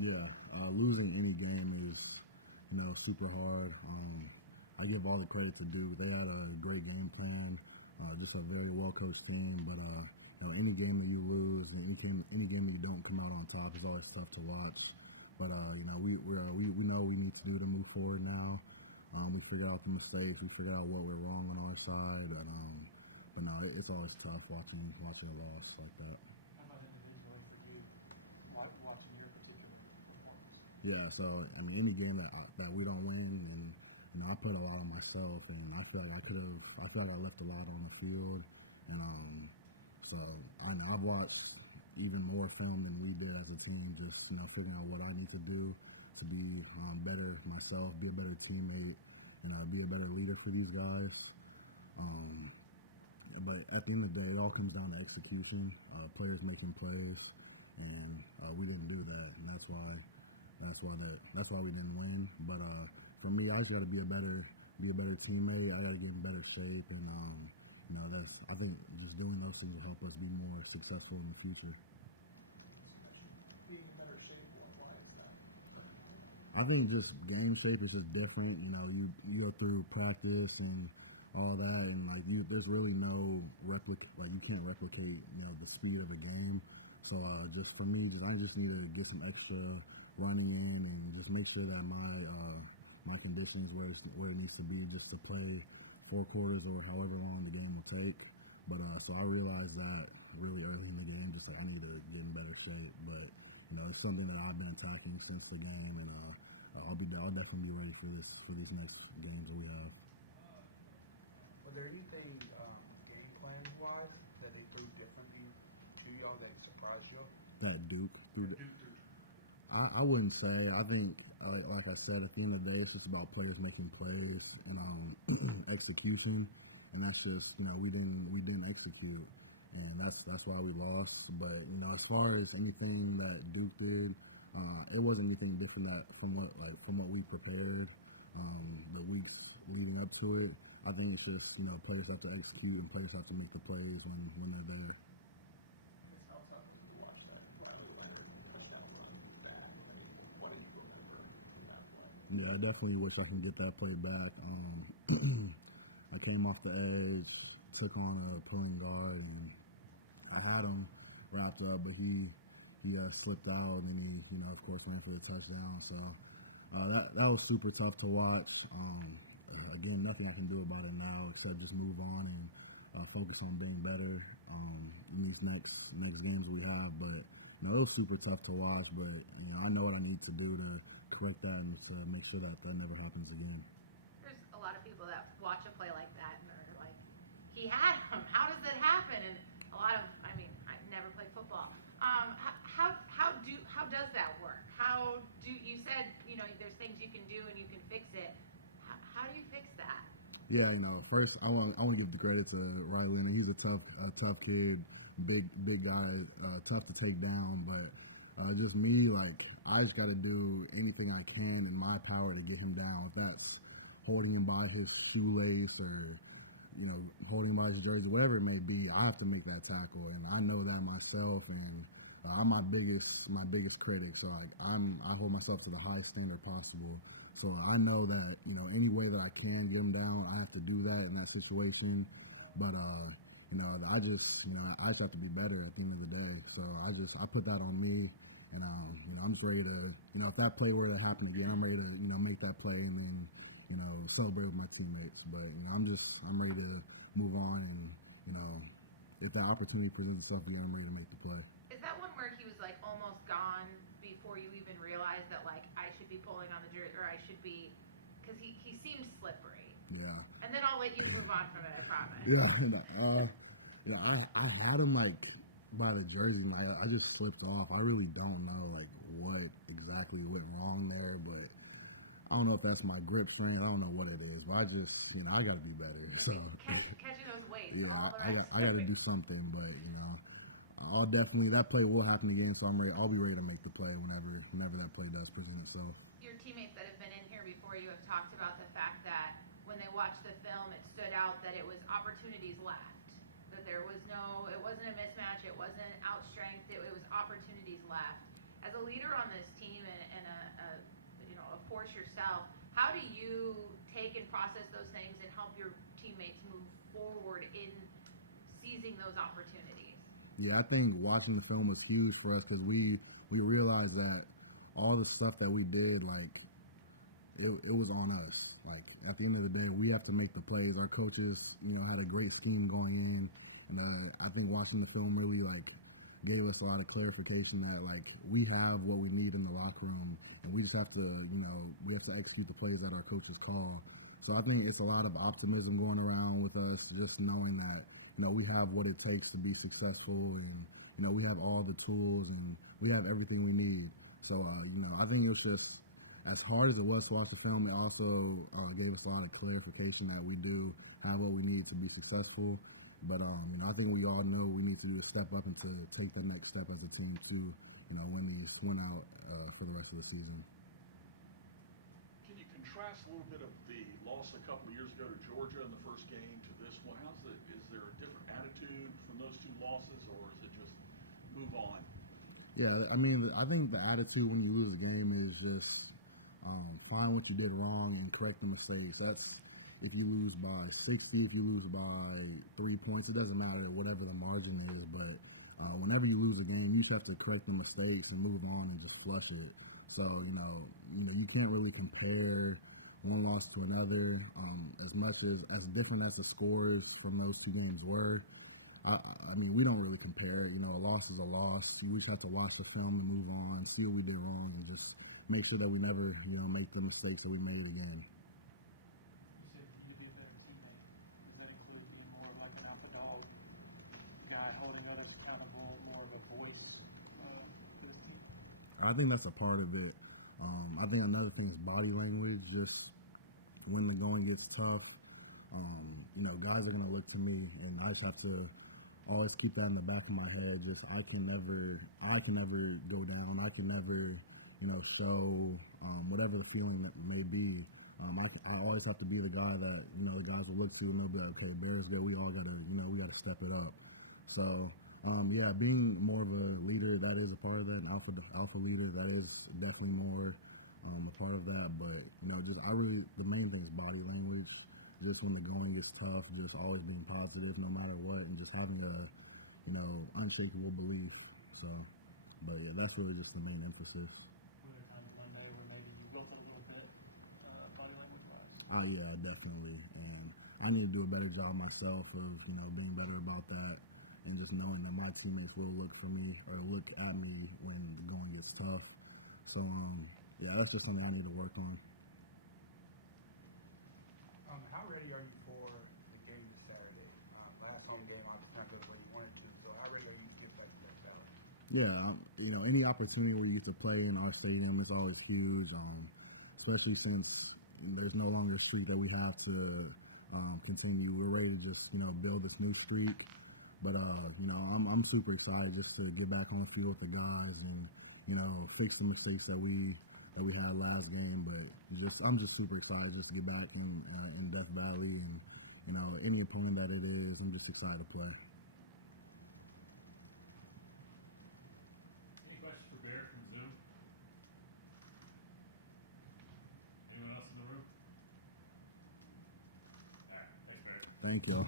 Yeah, losing any game is, super hard. I give all the credit to Duke. They had a great game plan, just a very well coached team. But any game that you lose, and any game that you don't come out on top is always tough to watch. But we know we need to do to move forward now. We figured out the mistakes. We figured out what went wrong on our side. But no, it's always tough watching a loss like that. How about individually for you, like watching your particular performance? Yeah, so I mean, any game that we don't win, and I put a lot on myself, and I feel like I feel like I left a lot on the field, and so I know I've watched even more film than we did as a team, just figuring out what I need to do to be better myself, be a better teammate, and be a better leader for these guys. Um, but at the end of the day, it all comes down to execution, players making plays, and we didn't do that, and that's why we didn't win. But for me, I just got to be a better teammate. I got to get in better shape, and I think just doing those things will help us be more successful in the future. Being in better shape, why is that? I think just game shape is just different. You go through practice and all that, and there's really no you can't replicate the speed of a game. So just for me, I just need to get some extra running in and just make sure that my conditions where it needs to be, just to play 4 quarters or however long the game will take. But so I realized that really early in the game, just I need to get in better shape. But it's something that I've been attacking since the game, and I'll definitely be ready for these next games that we have. Was there anything game plan wise that they proved differently to y'all that surprised you? That Duke. Duke. I wouldn't say. I think, like I said, at the end of the day, it's just about players making plays and execution, and that's just we didn't execute, and that's why we lost. But as far as anything that Duke did, it wasn't anything different from what we prepared the weeks leading up to it. I think it's just players have to execute and players have to make the plays when they're there. Yeah, I definitely wish I can get that play back. I came off the edge, took on a pulling guard, and I had him wrapped up, but he slipped out, and he of course ran for the touchdown. So that was super tough to watch. Again, nothing I can do about it now except just move on and focus on being better in these next games we have. But it was super tough to watch. But I know what I need to do to correct that and to make sure that never happens again. There's a lot of people that watch a play like that and are like, he had him. How does that happen? And a lot of, I never played football. How does that work? You said there's things you can do and you can fix it. How do you fix that? Yeah, first I want to give the credit to Riley Leonard. He's a tough kid, big guy, tough to take down. But just me, I just got to do anything I can in my power to get him down. If that's holding him by his shoelace or holding him by his jersey, whatever it may be, I have to make that tackle, and I know that myself. And I'm my biggest critic, so I hold myself to the highest standard possible. So I know that any way that I can get him down, I have to do that in that situation. But I just have to be better at the end of the day. So I put that on me, and I'm just ready to if that play were to happen again, I'm ready to make that play and then celebrate with my teammates. But I'm ready to move on, and if that opportunity presents itself again, I'm ready to make the play. Is that one where he was almost gone before you even realized that I should be pulling on the jersey, or I should be, because he seemed slippery. Yeah. And then I'll let you move on from it, I promise. Yeah. I had him by the jersey, and I just slipped off. I really don't know what exactly went wrong there, but I don't know if that's my grip strength. I don't know what it is, but I just I got to do better. So catching those weights, yeah, all the rest. I got to do something, but I'll definitely, that play will happen again, so I'll be ready to make the play whenever that play does present itself. Your teammates that have been in here before you have talked about the fact that when they watched the film, it stood out that it was opportunities left. That it wasn't a mismatch, it wasn't outstrength, it was opportunities left. As a leader on this team and course yourself. How do you take and process those things and help your teammates move forward in seizing those opportunities? Yeah, I think watching the film was huge for us because we realized that all the stuff that we did, like, it was on us. Like, at the end of the day, we have to make the plays. Our coaches, had a great scheme going in, and I think watching the film really, like, gave us a lot of clarification that, like, we have what we need in the locker room, and we just have to, we have to execute the plays that our coaches call. So I think it's a lot of optimism going around with us, just knowing that, we have what it takes to be successful, and, we have all the tools, and we have everything we need. So, I think it was just, as hard as it was to watch the film, it also gave us a lot of clarification that we do have what we need to be successful. But, I think we all know we need to do a step up and to take the next step as a team to, win out for the rest of the season. Can you contrast a little bit of the loss a couple of years ago to Georgia in the first game to this one? Is there a different attitude from those two losses, or is it just move on? Yeah, I think the attitude when you lose a game is just find what you did wrong and correct the mistakes. That's if you lose by 60, if you lose by 3 points, it doesn't matter whatever the margin is. But whenever you lose a game, you just have to correct the mistakes and move on and just flush it. So you can't really compare one loss to another. As much as different as the scores from those two games were, we don't really compare. A loss is a loss. You just have to watch the film and move on, see what we did wrong, and just make sure that we never, make the mistakes that we made again. You said you did that too. Does that include being more like an alpha dog guy holding others accountable, more of a voice? I think that's a part of it. I think another thing is body language. Just when the going gets tough, guys are gonna look to me, and I just have to always keep that in the back of my head. Just I can never go down. I can never, show whatever the feeling that may be. I always have to be the guy that the guys will look to, and they'll be like, okay, Bears go. We all gotta we gotta step it up. So being more of a leader, that is a part of that. An alpha leader, that is definitely more a part of that. But the main thing is body language. Just when the going gets tough, just always being positive no matter what, and just having a unshakable belief. So, but yeah, that's really just the main emphasis. Oh yeah, definitely. And I need to do a better job myself of being better about that, and just knowing that my teammates will look for me or look at me when the going gets tough. So that's just something I need to work on. How ready are you for the game this Saturday? Last home game, obviously not good where you wanted to. So how ready are you to get back to that Saturday? Yeah, any opportunity where you get to play in our stadium is always huge. Especially since there's no longer a streak that we have to continue. We're ready to just build this new streak. But I'm super excited just to get back on the field with the guys and fix the mistakes that we had last game. But I'm just super excited just to get back in Death Valley, and any opponent that it is, I'm just excited to play. Any questions for Barrett from Zoom? Anyone else in the room? All right, thanks, Barrett. Thank you.